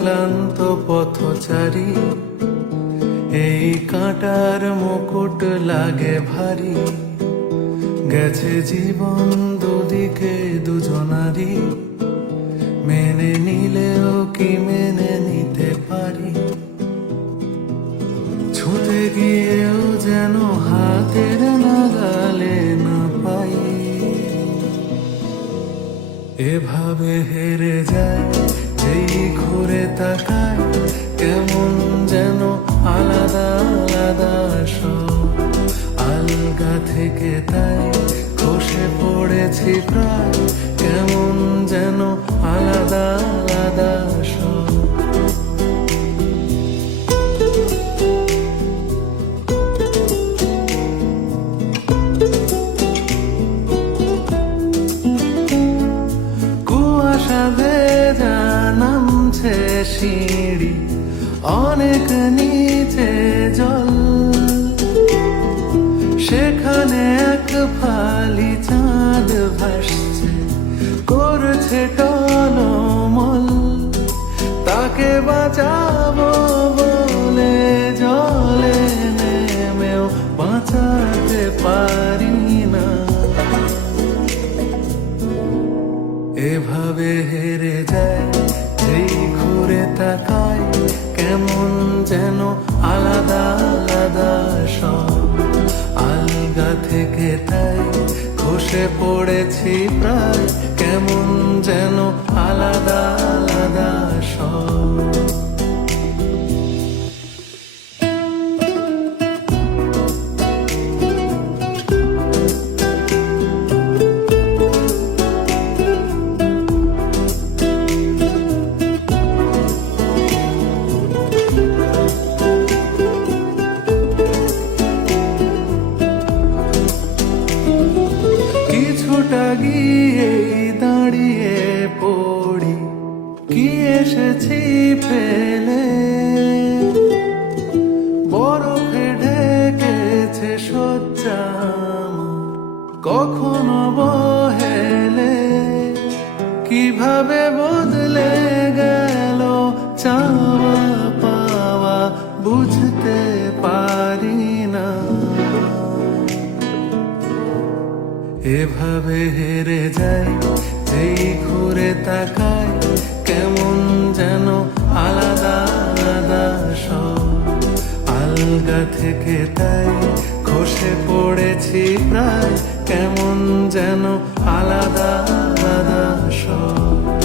ক্লান্ত পথচারী, এই কাঁটার মুকুট লাগে ভারী। গেছে জীবন দুদিকে দুজনারই, মেনে নিলেও কি মেনে নিতে পারি? ছুঁতে গিয়েও যেন হাতের নাগালে না পাই। এভাবে হেরে যায় যেই ঘুরে তাকায়, কেমন যেন আলাদা আলাদা সব। আলগা থেকে তাই খসে পড়েছি প্রায়, কেমন যেন আলাদা আলাদা সব। কুয়াশা ভেজা নামছে সিঁড়ি, অনেক নিচে জল। সেখানে এক ফালি চাঁদ ভাসছে, করছে টলমল। তাকে বাঁচাবো বলে জলে নেমেও বাঁচাতে পারি না। এভাবে হেরে যায় যেই ঘুরে তাকায়, কেমন যেন আলাদা আলাদা সব। আলগা থেকে তাই খসে পড়েছি প্রায়, কেমন যেন আলাদা আলাদা সব। কিছুটা গিয়ে দাঁড়িয়ে পড়ি, কি এসেছি ফেলে। বরফে ঢেকেছে শয্যা আমার, কখনো বহেলে। কিভাবে বদলে গেল চাওয়া পাওয়া বুঝতে পারি না। এভাবে হেরে যায় যেই ঘুরে তাকায়, কেমন যেন আলাদা আলাদা সব। আলগা থেকে তাই খসে পড়েছি প্রায়, কেমন যেন আলাদা আলাদা সব।